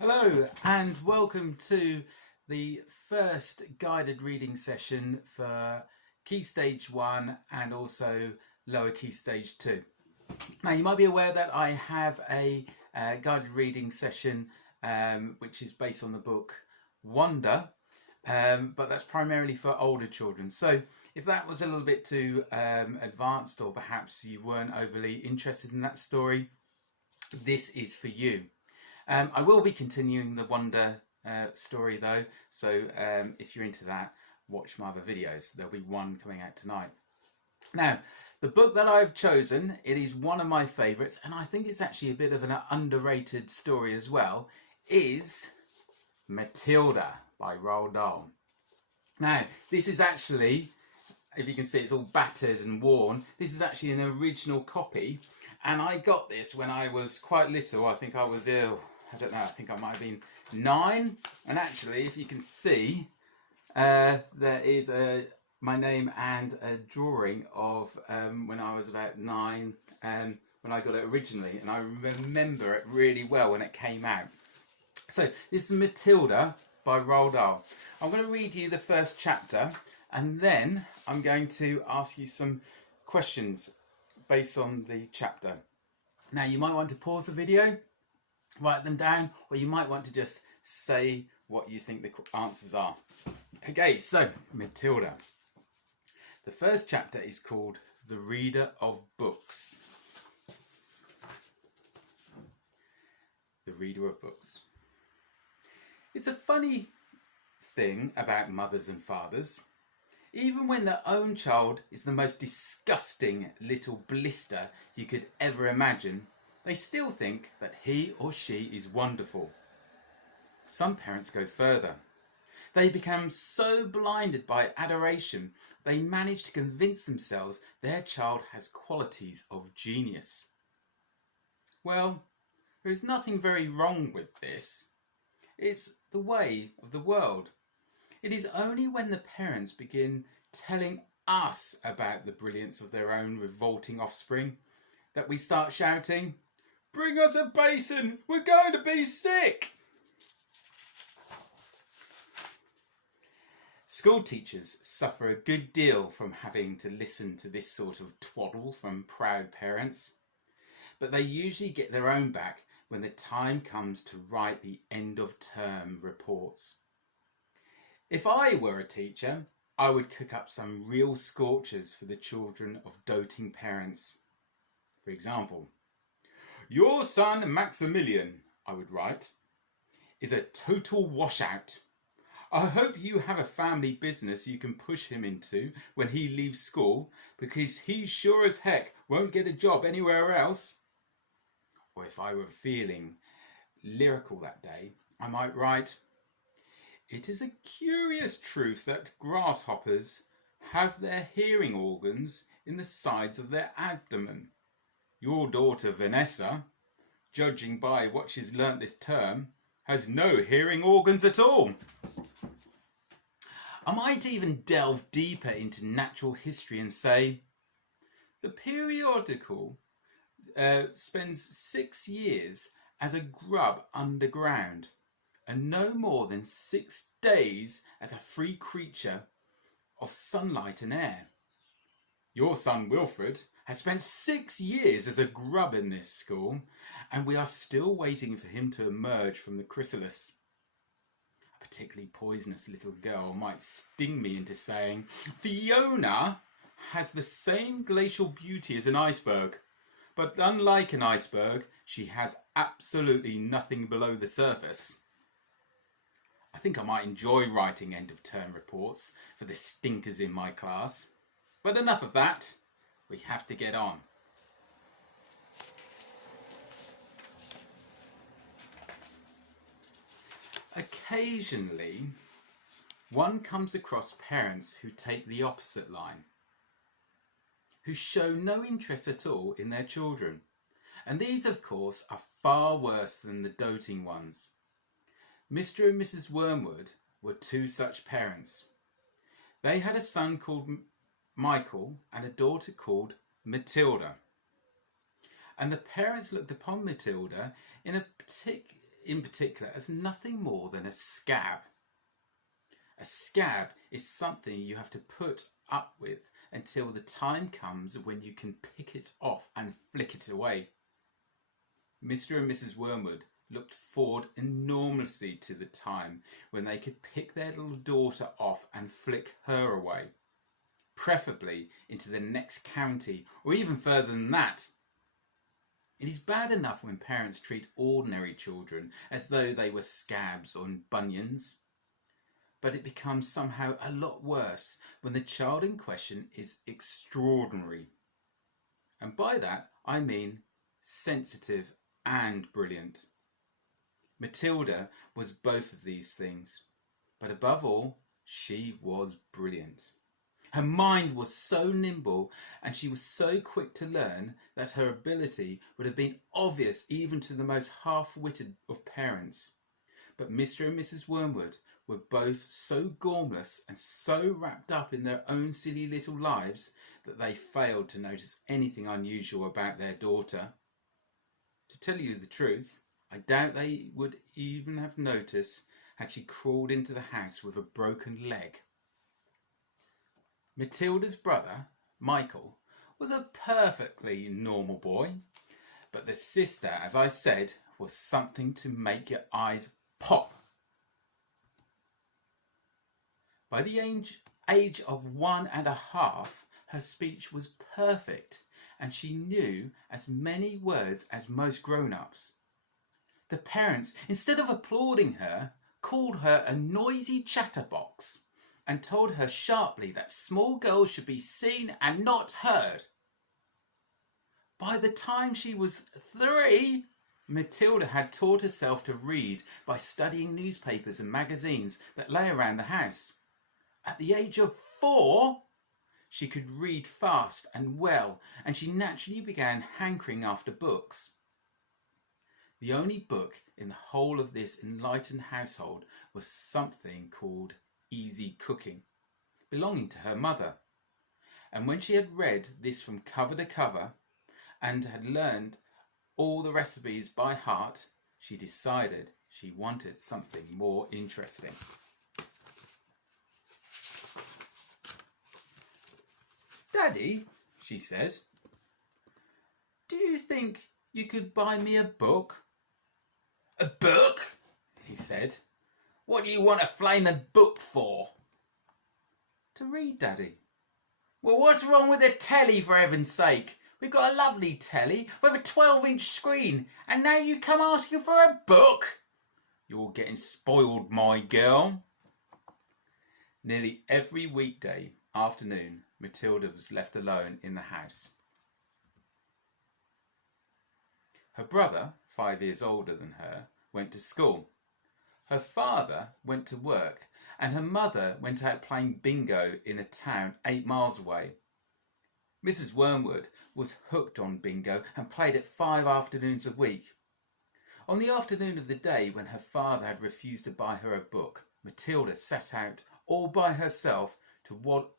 Hello and welcome to the first guided reading session for Key Stage 1 and also Lower Key Stage 2. Now you might be aware that I have a guided reading session which is based on the book Wonder, but that's primarily for older children. So if that was a little bit too advanced, or perhaps you weren't overly interested in that story, this is for you. I will be continuing the Wonder story though, so if you're into that, watch my other videos. There'll be one coming out tonight. Now, the book that I've chosen, it is one of my favourites, and I think it's actually a bit of an underrated story as well, is Matilda by Roald Dahl. Now, this is actually, if you can see, it's all battered and worn. This is actually an original copy, and I got this when I was quite little. I think I was ill. I don't know, I think I might have been 9. And actually, if you can see, there is my name and a drawing of when I was about 9, when I got it originally. And I remember it really well when it came out. So this is Matilda by Roald Dahl. I'm going to read you the first chapter, and then I'm going to ask you some questions based on the chapter. Now you might want to pause the video, write them down, or you might want to just say what you think the answers are. Okay, so Matilda. The first chapter is called The Reader of Books. The Reader of Books. It's a funny thing about mothers and fathers. Even when their own child is the most disgusting little blister you could ever imagine, they still think that he or she is wonderful. Some parents go further. They become so blinded by adoration, they manage to convince themselves their child has qualities of genius. Well, there is nothing very wrong with this. It's the way of the world. It is only when the parents begin telling us about the brilliance of their own revolting offspring that we start shouting, "Bring us a basin, we're going to be sick!" School teachers suffer a good deal from having to listen to this sort of twaddle from proud parents, but they usually get their own back when the time comes to write the end of term reports. If I were a teacher, I would cook up some real scorchers for the children of doting parents. For example, "Your son Maximilian," I would write, "is a total washout. I hope you have a family business you can push him into when he leaves school, because he sure as heck won't get a job anywhere else." Or if I were feeling lyrical that day, I might write, "It is a curious truth that grasshoppers have their hearing organs in the sides of their abdomen. Your daughter Vanessa, judging by what she's learnt this term, has no hearing organs at all." I might even delve deeper into natural history and say, "The periodical spends 6 years as a grub underground, and no more than 6 days as a free creature of sunlight and air. Your son Wilfred has spent 6 years as a grub in this school, and we are still waiting for him to emerge from the chrysalis." A particularly poisonous little girl might sting me into saying, "Fiona has the same glacial beauty as an iceberg, but unlike an iceberg, she has absolutely nothing below the surface." I think I might enjoy writing end of term reports for the stinkers in my class. But enough of that, we have to get on. Occasionally, one comes across parents who take the opposite line, who show no interest at all in their children. And these, of course, are far worse than the doting ones. Mr. and Mrs. Wormwood were 2 such parents. They had a son called Michael and a daughter called Matilda. And the parents looked upon Matilda in in particular as nothing more than a scab. A scab is something you have to put up with until the time comes when you can pick it off and flick it away. Mr. and Mrs. Wormwood looked forward enormously to the time when they could pick their little daughter off and flick her away, preferably into the next county or even further than that. It is bad enough when parents treat ordinary children as though they were scabs or bunions, but it becomes somehow a lot worse when the child in question is extraordinary. And by that I mean sensitive and brilliant. Matilda was both of these things, but above all, she was brilliant. Her mind was so nimble and she was so quick to learn that her ability would have been obvious even to the most half-witted of parents. But Mr. and Mrs. Wormwood were both so gormless and so wrapped up in their own silly little lives that they failed to notice anything unusual about their daughter. To tell you the truth, I doubt they would even have noticed had she crawled into the house with a broken leg. Matilda's brother, Michael, was a perfectly normal boy, but the sister, as I said, was something to make your eyes pop. By the age of 1.5, her speech was perfect, and she knew as many words as most grown-ups. The parents, instead of applauding her, called her a noisy chatterbox and told her sharply that small girls should be seen and not heard. By the time she was 3, Matilda had taught herself to read by studying newspapers and magazines that lay around the house. At the age of 4, she could read fast and well, and she naturally began hankering after books. The only book in the whole of this enlightened household was something called Easy Cooking, belonging to her mother. And when she had read this from cover to cover and had learned all the recipes by heart, she decided she wanted something more interesting. "Daddy," she said, "do you think you could buy me a book?" "A book?" he said. "What do you want a flaming book for?" "To read, Daddy." "Well, what's wrong with the telly, for heaven's sake? We've got a lovely telly with a 12-inch screen, and now you come asking for a book? You're getting spoiled, my girl." Nearly every weekday afternoon, Matilda was left alone in the house. Her brother, 5 years older than her, went to school. Her father went to work, and her mother went out playing bingo in a town 8 miles away. Mrs. Wormwood was hooked on bingo and played it 5 afternoons a week. On the afternoon of the day when her father had refused to buy her a book, Matilda set out all by herself to walk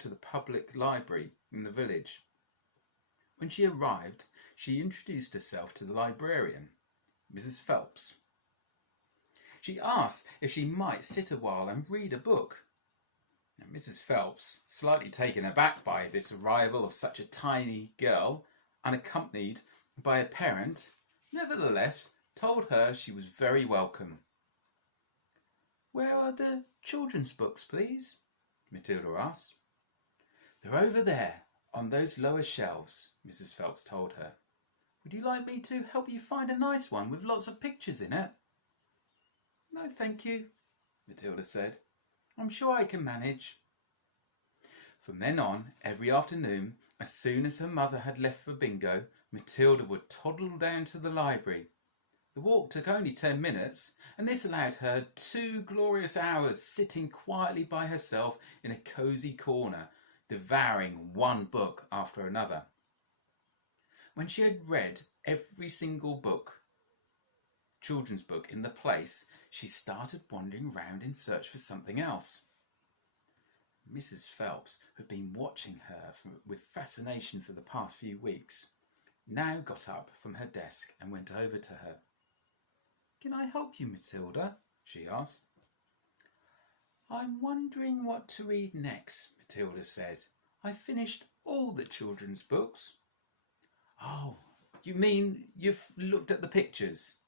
to the public library in the village. When she arrived, she introduced herself to the librarian, Mrs. Phelps. She asked if she might sit a while and read a book. Now, Mrs. Phelps, slightly taken aback by this arrival of such a tiny girl, unaccompanied by a parent, nevertheless told her she was very welcome. "Where are the children's books, please?" Matilda asked. "They're over there, on those lower shelves," Mrs. Phelps told her. "Would you like me to help you find a nice one with lots of pictures in it?" "No, thank you," Matilda said. "I'm sure I can manage." From then on, every afternoon, as soon as her mother had left for bingo, Matilda would toddle down to the library. The walk took only 10 minutes, and this allowed her 2 glorious hours sitting quietly by herself in a cosy corner, devouring one book after another. When she had read every single children's book in the place, she started wandering round in search for something else. Mrs. Phelps, who had been watching her with fascination for the past few weeks, now got up from her desk and went over to her. "Can I help you, Matilda?" she asked. "I'm wondering what to read next," Matilda said. "I finished all the children's books." "Oh, you mean you've looked at the pictures?"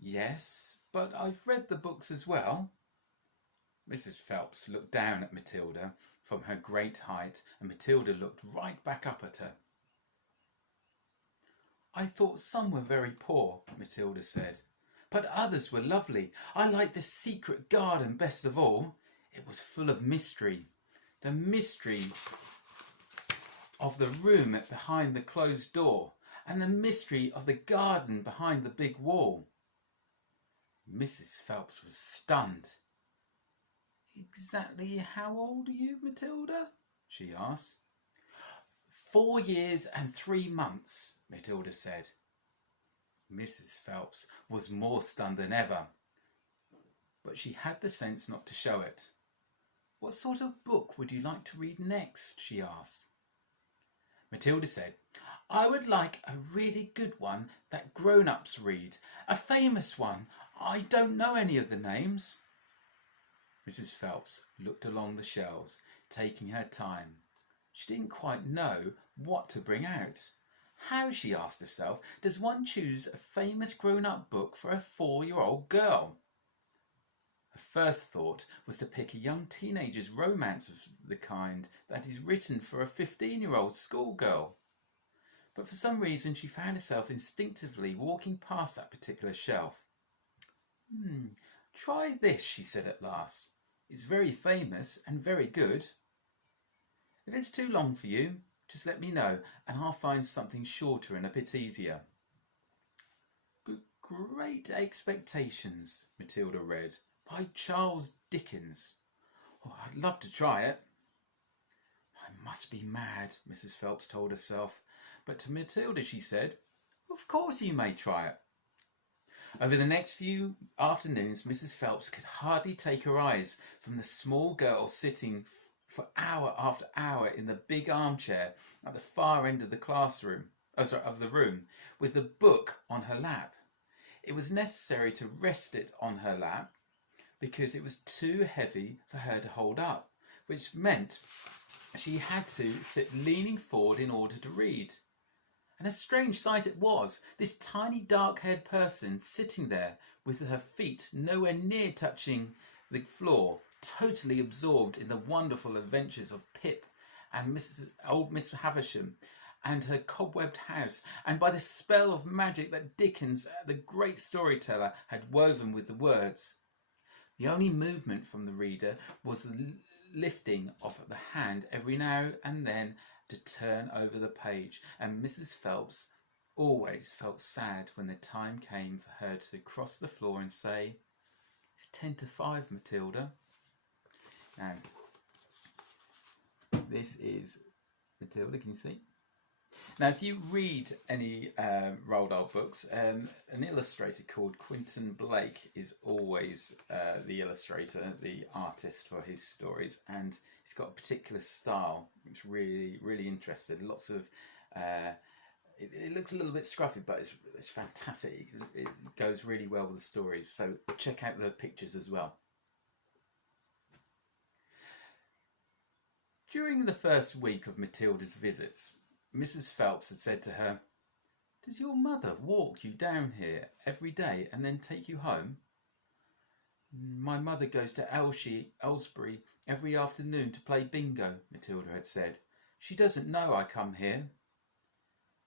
"Yes, but I've read the books as well." Mrs. Phelps looked down at Matilda from her great height, and Matilda looked right back up at her. "I thought some were very poor," Matilda said, "but others were lovely. I liked The Secret Garden best of all. It was full of mystery. The mystery of the room behind the closed door, and the mystery of the garden behind the big wall." Mrs. Phelps was stunned. "Exactly how old are you, Matilda?" she asked. 4 years and 3 months, Matilda said. Mrs. Phelps was more stunned than ever, but she had the sense not to show it. "What sort of book would you like to read next?" she asked. Matilda said, "I would like a really good one that grown-ups read, a famous one. I don't know any of the names." Mrs. Phelps looked along the shelves, taking her time. She didn't quite know what to bring out. How, she asked herself, does one choose a famous grown-up book for a 4-year-old girl? Her first thought was to pick a young teenager's romance of the kind that is written for a 15-year-old schoolgirl. But for some reason she found herself instinctively walking past that particular shelf. "Try this," she said at last. "It's very famous and very good. If it's too long for you, just let me know and I'll find something shorter and a bit easier." "Great Expectations," Matilda read, "by Charles Dickens. Oh, I'd love to try it." "I must be mad," Mrs. Phelps told herself, but to Matilda she said, "Of course you may try it." Over the next few afternoons, Mrs. Phelps could hardly take her eyes from the small girl sitting for hour after hour in the big armchair at the far end of the room, with the book on her lap. It was necessary to rest it on her lap because it was too heavy for her to hold up, which meant she had to sit leaning forward in order to read. And a strange sight it was, this tiny dark-haired person sitting there with her feet nowhere near touching the floor, totally absorbed in the wonderful adventures of Pip and old Miss Havisham and her cobwebbed house, and by the spell of magic that Dickens, the great storyteller, had woven with the words. The only movement from the reader was the lifting of the hand every now and then to turn over the page, and Mrs. Phelps always felt sad when the time came for her to cross the floor and say, "It's 10 to 5, Matilda." Now, this is Matilda, can you see? Now, if you read any Roald Dahl books, an illustrator called Quentin Blake is always the illustrator, the artist for his stories, and he's got a particular style. It's really, really interesting. Lots of it looks a little bit scruffy, but it's fantastic. It goes really well with the stories. So check out the pictures as well. During the first week of Matilda's visits, Mrs. Phelps had said to her, "Does your mother walk you down here every day and then take you home?" "My mother goes to Aylesbury every afternoon to play bingo," Matilda had said. "She doesn't know I come here."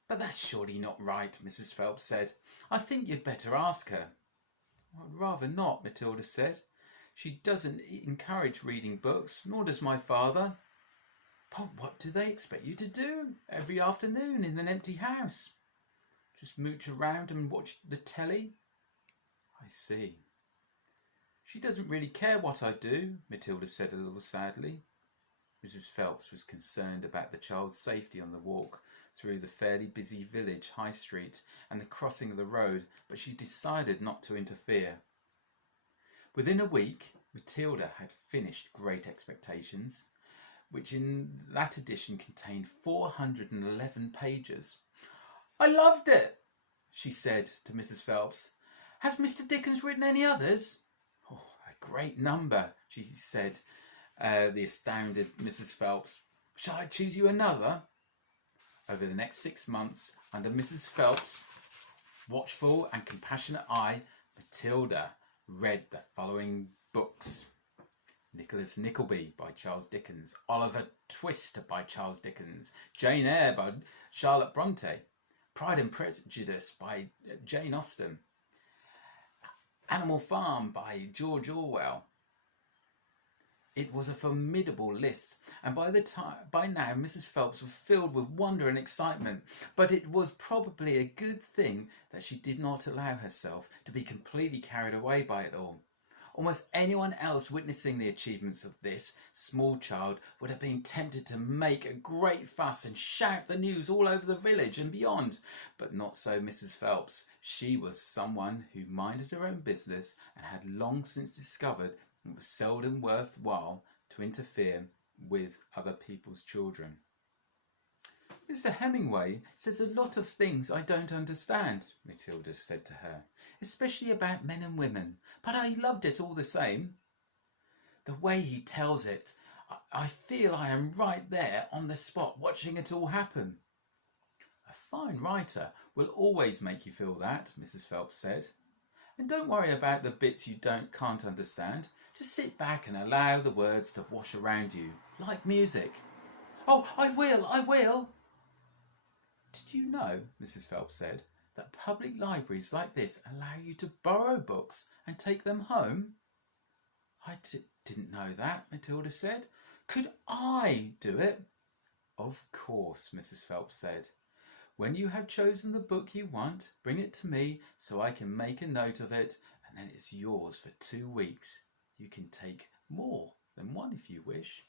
"But that's surely not right," Mrs. Phelps said. "I think you'd better ask her." "I'd rather not," Matilda said. "She doesn't encourage reading books, nor does my father." "But what do they expect you to do every afternoon in an empty house?" "Just mooch around and watch the telly." "I see." "She doesn't really care what I do," Matilda said a little sadly. Mrs. Phelps was concerned about the child's safety on the walk through the fairly busy village high street and the crossing of the road, but she decided not to interfere. Within a week, Matilda had finished Great Expectations, which in that edition contained 411 pages. "I loved it," she said to Mrs. Phelps, Has Mr. Dickens written any others? Oh, a great number, she said. The astounded Mrs. Phelps. Shall I choose you another? Over the next 6 months, under Mrs. Phelps' watchful and compassionate eye, Matilda read the following books: Nicholas Nickleby by Charles Dickens, Oliver Twist by Charles Dickens, Jane Eyre by Charlotte Bronte, Pride and Prejudice by Jane Austen, Animal Farm by George Orwell. It was a formidable list, and by now Mrs. Phelps was filled with wonder and excitement, but it was probably a good thing that she did not allow herself to be completely carried away by it all. Almost anyone else witnessing the achievements of this small child would have been tempted to make a great fuss and shout the news all over the village and beyond, but not so Mrs. Phelps. She was someone who minded her own business and had long since discovered it was seldom worthwhile to interfere with other people's children. Mr. Hemingway says a lot of things I don't understand, Matilda said to her, especially about men and women, but I loved it all the same. The way he tells it, I feel I am right there on the spot watching it all happen. A fine writer will always make you feel that, Mrs. Phelps said. And don't worry about the bits you can't understand. Just sit back and allow the words to wash around you, like music. Oh, I will. Did you know, Mrs. Phelps said, that public libraries like this allow you to borrow books and take them home? I didn't know that, Matilda said. Could I do it? Of course, Mrs. Phelps said. When you have chosen the book you want, bring it to me so I can make a note of it, and then it's yours for 2 weeks. You can take more than one if you wish.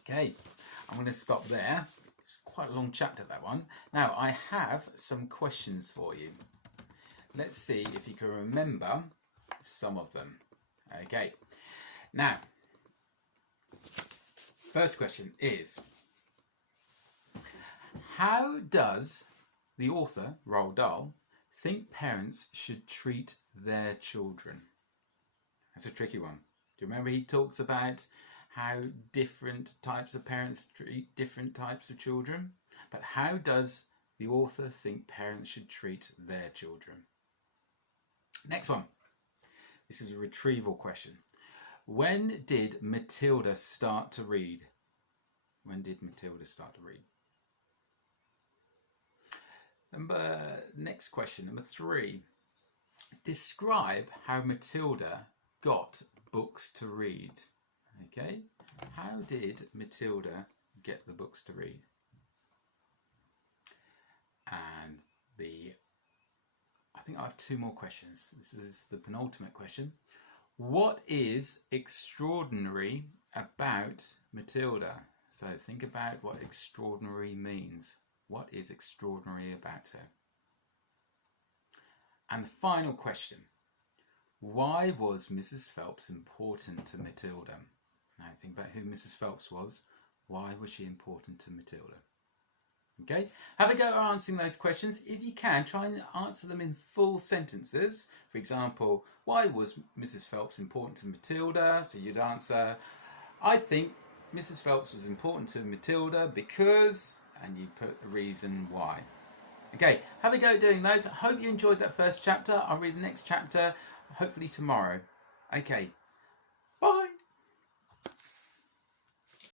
Okay, I'm going to stop there. It's quite a long chapter, that one. Now, I have some questions for you. Let's see if you can remember some of them. Okay, now, first question is, how does the author, Roald Dahl, think parents should treat their children? That's a tricky one. Do you remember he talks about how different types of parents treat different types of children? But how does the author think parents should treat their children? Next one. This is a retrieval question. When did Matilda start to read? When did Matilda start to read? Next question, number 3. Describe how Matilda got books to read. Okay, how did Matilda get the books to read? And I think I have 2 more questions. This is the penultimate question. What is extraordinary about Matilda? So think about what extraordinary means. What is extraordinary about her? And the final question. Why was Mrs. Phelps important to Matilda? Now think about who Mrs. Phelps was. Why was she important to Matilda? Okay, have a go at answering those questions. If you can, try and answer them in full sentences. For example, why was Mrs. Phelps important to Matilda? So you'd answer, I think Mrs. Phelps was important to Matilda because, and you put the reason why. Okay, have a go at doing those. I hope you enjoyed that first chapter. I'll read the next chapter hopefully tomorrow. Okay, bye.